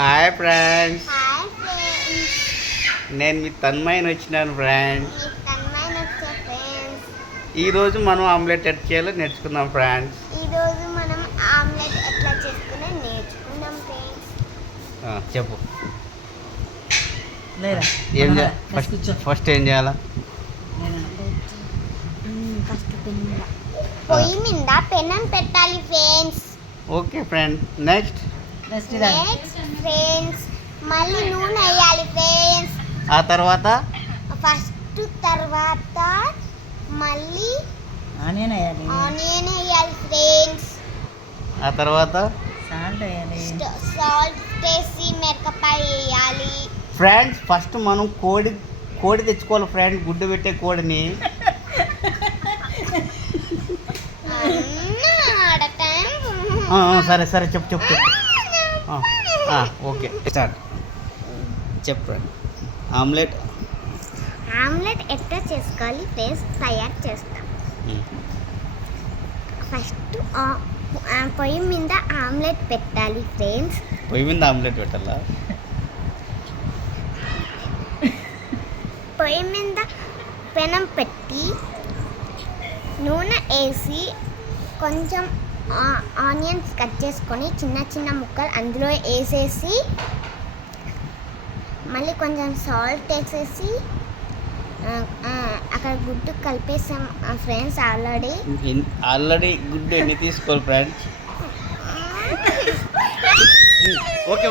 Hi friends, hi friends. నేను మీ తన్మయ్యని వచ్చినాను friends. మీ తన్మయ్య వచ్చే ఫ్రెండ్స్. ఈరోజు మనం ఆమ్లెట్ ఎట్ చేయాలో నేర్చుకుందాం ఫ్రెండ్స్. ఈరోజు మనం ఆమ్లెట్ ఎట్లా చేసుకునే నేర్చుకుందాం ఫ్రెండ్స్. చెప్పు లేదా ఏం ఫస్ట్ కూర్చో. ఫస్ట్ ఏం చేయాలా? ఫస్ట్ పొయ్యి మీద పెనం పెట్టాలి friends. Okay friend, next next next friends మళ్ళీ నూనె వేయాలి ఫ్రెండ్స్. ఆ తర్వాత ఫస్ట్ తర్వాత మళ్ళీ ఆనియన్ వేయాలి, ఆనియన్ వేయాలి ఫ్రెండ్స్. ఆ తర్వాత సాల్ట్ వేయాలి. సాల్ట్ వేసి మిరపకాయ వేయాలి ఫ్రెండ్స్. ఫస్ట్ మనం కోడి తెచ్చుకోవాలి ఫ్రెండ్, గుడ్డు పెట్టే కోడిని. సరే సరే చెప్పు చెప్పు చెప్పు. Okay start. చెప్పు ఫ్రెండ్. ఆమ్లెట్ ఆమ్లెట్ ఎట్లా చేసుకోవాలి ఫ్రెండ్స్ తయారు చేస్తాం. ఫస్ట్ పొయ్యి మీద ఆమ్లెట్ పెట్టాలి ఫ్రెండ్స్. పొయ్యి మీద ఆమ్లెట్ పెట్టాలా? పొయ్యి మీద పెనం పెట్టి నూనె వేసి కొంచెం ఆనియన్స్ కట్ చేసుకొని చిన్న చిన్న ముక్కలు అందులో వేసేసి మళ్ళీ కొంచెం సాల్ట్ వేసేసి అక్కడ గుడ్డు కలిపేసాం ఫ్రెండ్స్. ఆల్రెడీ గుడ్డు ఎన్ని తీసుకోవాలి ఫ్రెండ్స్? Okay okay.